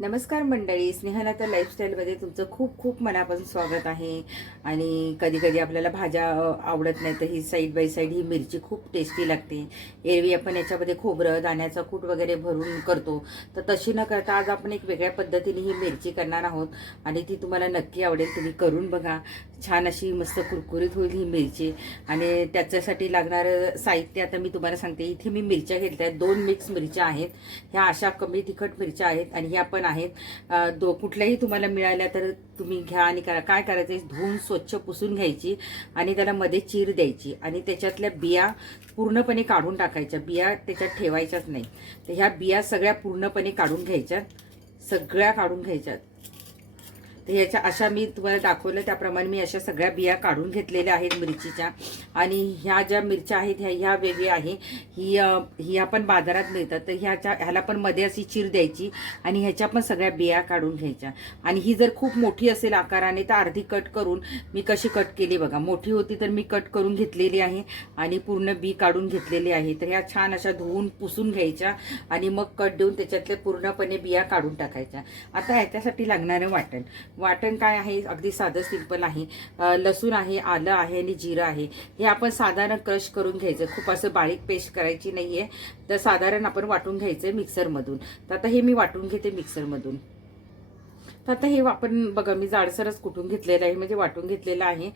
नमस्कार मंडळी स्नेहलता लाईफस्टाईलमध्ये तुमचं खूप खूप मनापासून स्वागत आहे. आणि कधी कधी आपल्याला भाज्या आवडत नाही तर ही साईड बाय साईड ही मिरची खूप टेस्टी लागते. एरवी आपण याच्यामध्ये खोबरं दाण्याचा कूट वगैरे भरून करतो. तर तशी न करता आज आपण एक वेगळ्या पद्धतीने ही मिरची करणार आहोत. आणि ती तुम्हाला नक्की आवडेल तुम्ही करून बघा. छान अशी मस्त कुरकुरीत होईल ही मिरची. आणि त्याच्यासाठी लागणारं साहित्य आता मी तुम्हाला सांगते. इथे मी मिरच्या घेतल्या आहेत. दोन मिक्स मिरच्या आहेत. ह्या अशा कमी तिखट मिरच्या आहेत. आणि ह्या पण आहेत. दो कुठल्याही तुम्हाला मिळाल्या तर तुम्ही घ्या आणि करा. काय करायचं आहे धुवून स्वच्छ पुसून घ्यायची आणि त्याला मध्ये चीर द्यायची आणि त्याच्यातल्या बिया पूर्णपणे काढून टाकायच्या. बिया त्याच्यात ठेवायच्याच नाही तर ह्या बिया सगळ्या पूर्णपणे काढून घ्यायच्या. सगळ्या काढून घ्यायच्यात. ह्याच्या अशा मी तुम्हाला दाखवलं त्याप्रमाणे मी अशा सगळ्या बिया काढून घेतलेल्या आहेत मिरचीच्या. आणि ह्या ज्या मिरच्या आहेत ह्या ह्या वेगळ्या आहे. ही ह्या पण बाजारात मिळतात. तर ह्याच्या ह्याला पण मध्ये अशी चीर द्यायची आणि ह्याच्या पण सगळ्या बिया काढून घ्यायच्या. आणि ही जर खूप मोठी असेल आकाराने तर अर्धी कट करून मी कशी कट केली बघा. मोठी होती तर मी कट करून घेतलेली आहे आणि पूर्ण बी काढून घेतलेली आहे. तर ह्या छान अशा धुवून पुसून घ्यायच्या आणि मग कट देऊन त्याच्यातले पूर्णपणे बिया काढून टाकायच्या. आता ह्याच्यासाठी लागणारं वाटण. वाटण काय आहे? अगदी साधं सिंपल आहे. लसूण आहे आलं आहे आणि जिरं आहे. हे आपण साधारण क्रश करून घ्यायचं. खूप असं बारीक पेस्ट करायची नाही आहे तर साधारण आपण वाटून घ्यायचं आहे मिक्सरमधून तर आता हे मी वाटून घेते मिक्सरमधून तर आता हे आपण बघा मी जाडसरच कुटून घेतलेलं आहे म्हणजे वाटून घेतलेलं आहे.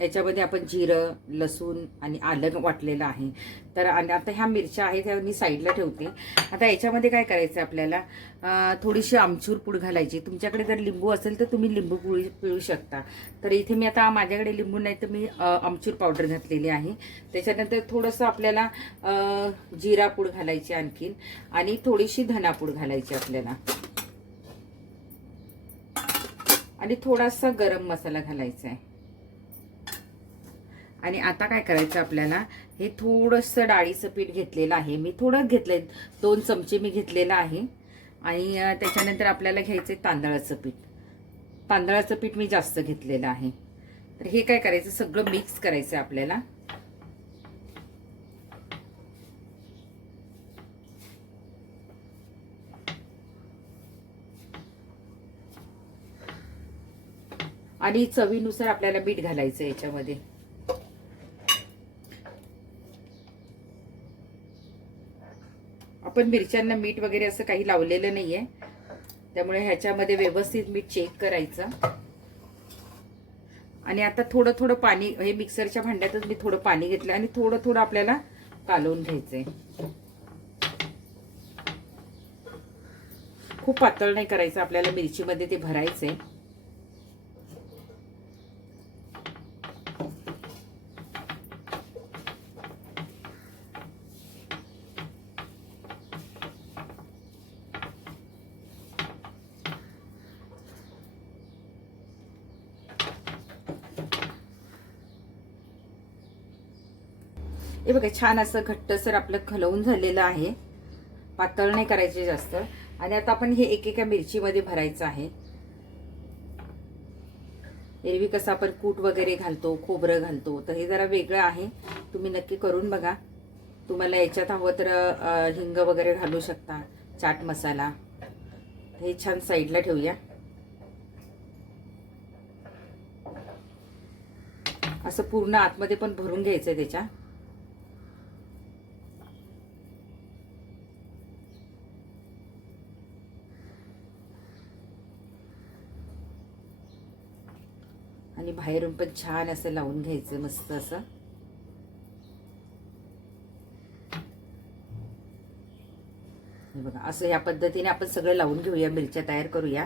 याच्यामध्ये आपण जिरं लसूण आणि आलं वाटलेलं आहे. तर आणि आता ह्या मिरच्या आहेत ह्या मी साईडला ठेवते. आता याच्यामध्ये काय करायचं आहे आपल्याला? थोडीशी आमचूर पूड घालायची. तुमच्याकडे जर लिंबू असेल तर तुम्ही लिंबू पुळी पिळू शकता. तर इथे मी आता माझ्याकडे लिंबू नाही तर मी आमचूर पावडर घातलेली आहे. त्याच्यानंतर थोडंसं आपल्याला जिरा पूड घालायची आणखीन आणि थोडीशी धनापूड घालायची आपल्याला. आणि थोडासा गरम मसाला घालायचा आहे. आणि आता काय करायचं आपल्याला? हे थोडंसं डाळीचं पीठ घेतलेलं आहे. मी थोडं घेतलं दोन चमचे मी घेतलेलं आहे. आणि त्याच्यानंतर आपल्याला घ्यायचं आहे तांदळाचं पीठ. तांदळाचं पीठ मी जास्त घेतलेलं आहे. तर हे काय करायचं? सगळं मिक्स करायचं आहे आपल्याला. आणि चवीनुसार आपल्याला मीठ घालायचं याच्यामध्ये. आपण मिरच्यांना मीठ वगैरे असं काही लावलेलं नाहीये. त्यामुळे ह्याच्यामध्ये व्यवस्थित मीठ चेक करायचं. आणि आता थोडं थोडं पाणी हे मिक्सरच्या भांड्यातच मी थोडं पाणी घेतलं आणि थोडं थोडं आपल्याला कालवून घ्यायचंय. खूप पातळ नाही करायचं आपल्याला मिरचीमध्ये ते भरायचंय. हे बघा छान असं घट्टसर आपलं खलवून झालेलं आहे. पातळ नाही करायचे जास्त. आणि आता आपण हे एकेका मिरचीमध्ये भरायचं आहे. एरवी कसं आपण कूट वगैरे घालतो खोबरं घालतो तर हे जरा वेगळं आहे. तुम्ही नक्की करून बघा. तुम्हाला याच्यात हवं तर हिंग वगैरे घालू शकता चाट मसाला. हे छान साईडला ठेवूया. असं पूर्ण आतमध्ये पण भरून घ्यायचंय त्याच्या. आणि बाहेरून पण छान असं लावून घ्यायचं मस्त असं. हे बघा असं या पद्धतीने आपण सगळं लावून घेऊया मिरच्या तयार करूया.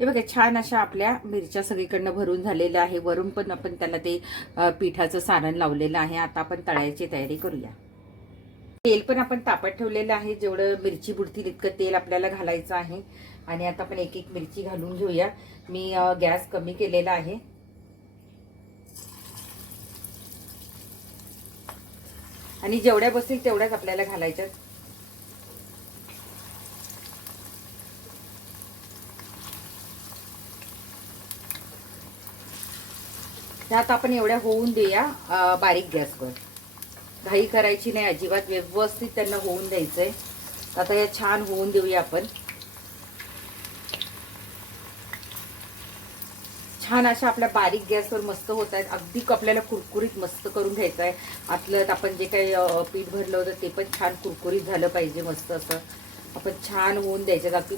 हे बघा छान अशा आपल्या मिरच्या सगळीकडनं भरून झालेल्या आहे. वरून पण आपण त्याला ते पिठाचं सारण लावलेलं आहे. आता आपण तळायची तयारी करूया. तेल पण आपण तापत ठेवलेलं आहे. जेवढं मिरची बुडतील इतकं तेल आपल्याला घालायचं आहे. आणि आता आपण एक एक मिरची घालून घेऊया. मी गॅस कमी केलेला आहे. आणि जेवढ्या बसतील तेवढ्याच आपल्याला घालायच्यात. त्यात आपण एवढ्या होऊन देऊया बारीक गॅसवर. घाई करायची नाही अजिबात. व्यवस्थित त्यांना होऊन द्यायचंय. आता या छान होऊन देऊया आपण. छान अशा आपल्या बारीक गॅसवर मस्त होत आहेत. अगदी आपल्याला कुरकुरीत मस्त करून घ्यायचं आहे आतलं आपण जे काही पीठ भरलं होतं ते पण छान कुरकुरीत झालं पाहिजे मस्त असं. आपण छान होऊन द्यायचं. अगदी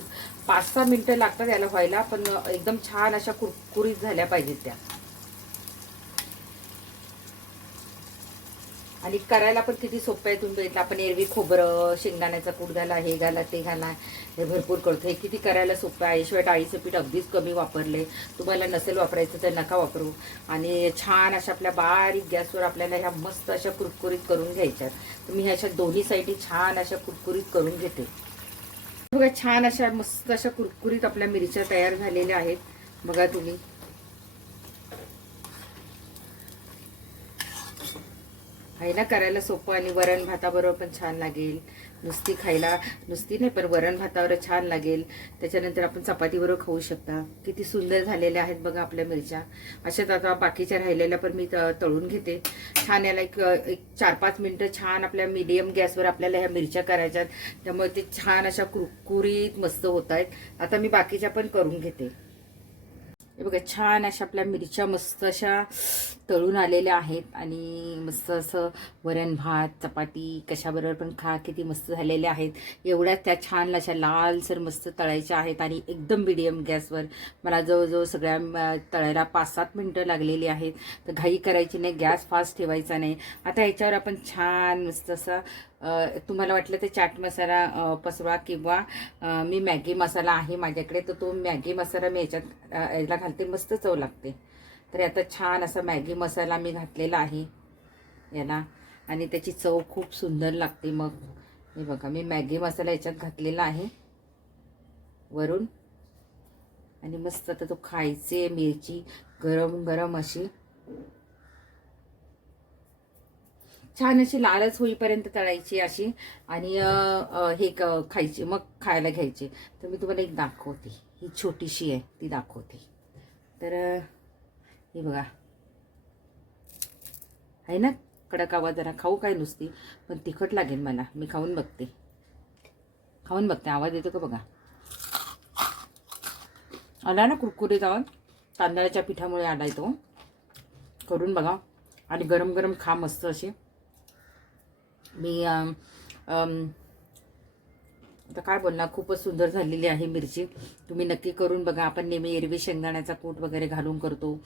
पाच सहा मिनटं लागतात याला व्हायला पण एकदम छान अशा कुरकुरीत झाल्या पाहिजेत त्या. आणि करायला पण किती सोपं आहे तुम्ही बघितलं आपण एरवी खोबरं शेंगदाण्याचा कूट घाला हे घाला ते घाला हे भरपूर करतो. हे किती करायला सोपं आहे. शिवाय डाळीचं पीठ अगदीच कमी वापरले. तुम्हाला नसेल वापरायचं तर नका वापरू. आणि छान अशा आपल्या बारीक गॅसवर आपल्याला ह्या मस्त अशा कुरकुरीत करून घ्यायच्या तुम्ही ह्या अशा दोन्ही साईडी छान अशा कुरकुरीत करून घेते. बघा छान अशा मस्त अशा कुरकुरीत आपल्या मिरच्या तयार झालेल्या आहेत. बघा तुम्ही. खायला ना करायला सोपं आणि वरण भाताबरोबर पण छान लागेल. नुसती खायला नुसती नाही पण वरण भातावर छान लागेल. त्याच्यानंतर आपण चपातीबरोबर खाऊ शकता. किती सुंदर झालेल्या आहेत बघा आपल्या मिरच्या. अशाच आता बाकीच्या राहिलेल्या पण मी त- तळून घेते. छान याला एक एक चार पाच मिनटं छान आपल्या मिडियम गॅसवर आपल्याला ह्या मिरच्या करायच्यात त्यामुळे ते छान अशा कुरकुरीत मस्त होत आहेत. आता मी बाकीच्या पण करून घेते. हे बघा छान अशा आपल्या मिरच्या मस्त अशा तळून आलेल्या आहेत. आणि मस्त असं वरण भात चपाती कशाबरोबर पण खा किती मस्त झालेल्या आहेत. एवढ्याच त्या छान अशा लालसर मस्त तळायच्या आहेत आणि एकदम मिडियम गॅसवर. मला जवळजवळ सगळ्या तळायला पाच सात मिनटं लागलेली आहेत. तर घाई करायची नाही गॅस फास्ट ठेवायचा नाही. आता याच्यावर आपण छान मस्त असं तुम्हाला वाटलं तर चाट मसाला पसरवा किंवा मी मॅगी मसाला आहे माझ्याकडे तर तो मॅगी मसाला मी याच्यात याला घालते मस्त चव लागते. तर आता छान असा मॅगी मसाला मी घातलेला आहे याला. आणि त्याची चव खूप सुंदर लागते मग. हे बघा मी मॅगी मसाला याच्यात घातलेला आहे. वरून. आणि मस्त आता तो खायचे मिरची गरम गरम अशी. छान अशी लालच होईपर्यंत तळायची अशी आणि हे क- खायची मग खायला घ्यायची. तर मी तुम्हाला एक दाखवते. ही छोटीशी आहे ती दाखवते. तर हे बघा. आहे ना? कडक आवाज जरा. खाऊ काय नुसती? पण तिखट लागेल मला. मी खाऊन बघते. खाऊन बघते. आवाज येतो का बघा? आला ना कुरकुरीत आवाज? तांदळाच्या पिठामुळे आला तो. करून बघा. आणि गरम गरम खा मस्त असे. may um, um, तर काय बोलणार? खूपच सुंदर झालेली आहे मिरची. तुम्ही नक्की करून बघा. आपण नेहमी एरवी शेंगदाण्याचा कूट वगैरे घालून करतो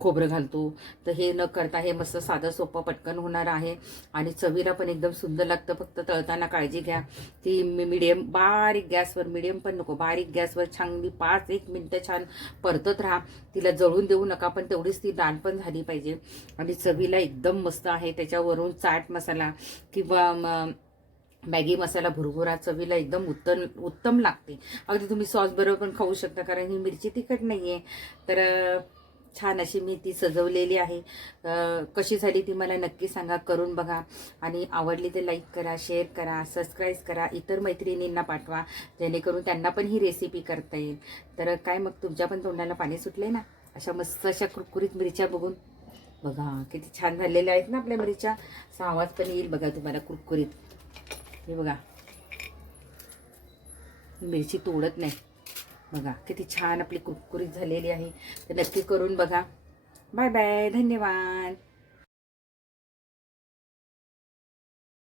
खोबरं घालतो. तर हे न करता हे मस्त साधं सोपं पटकन होणार आहे. आणि चवीला पण एकदम सुंदर लागतं. फक्त तळताना काळजी घ्या. ती मिडियम बारीक गॅसवर मिडियम पण नको बारीक गॅसवर छान मी पाच एक मिनटं छान परतत राहा. तिला जळून देऊ नका पण तेवढीच ती दाण पण झाली पाहिजे. आणि चवीला एकदम मस्त आहे. त्याच्यावरून चाट मसाला किंवा मॅगी मसाला भुरभुरा चवीला एकदम उत्तम उत्तम लागते. अगदी तुम्ही सॉस बरोबर पण खाऊ शकता कारण ही मिरची तिखट नाही आहे तर छान अशी मी ती सजवलेली आहे. कशी झाली ती मला नक्की सांगा करून बघा. आणि आवडली तर लाईक करा शेअर करा सबस्क्राईब करा इतर मैत्रिणींना पाठवा जेणेकरून त्यांना पण ही रेसिपी करता येईल. तर काय मग तुमच्या पण तोंडाला पाणी सुटले ना? अशा मस्त अशा कुरकुरीत मिरच्या बघून. बघा किती छान झालेल्या आहेत ना आपल्या मिरच्या. असा आवाज पण येईल बघा तुम्हाला कुरकुरीत. हे बघा. मिरची तोडत नाही. बघा किती छान आपली कुरकुरीत झालेली आहे. तर नक्की करून बघा. बाय बाय धन्यवाद.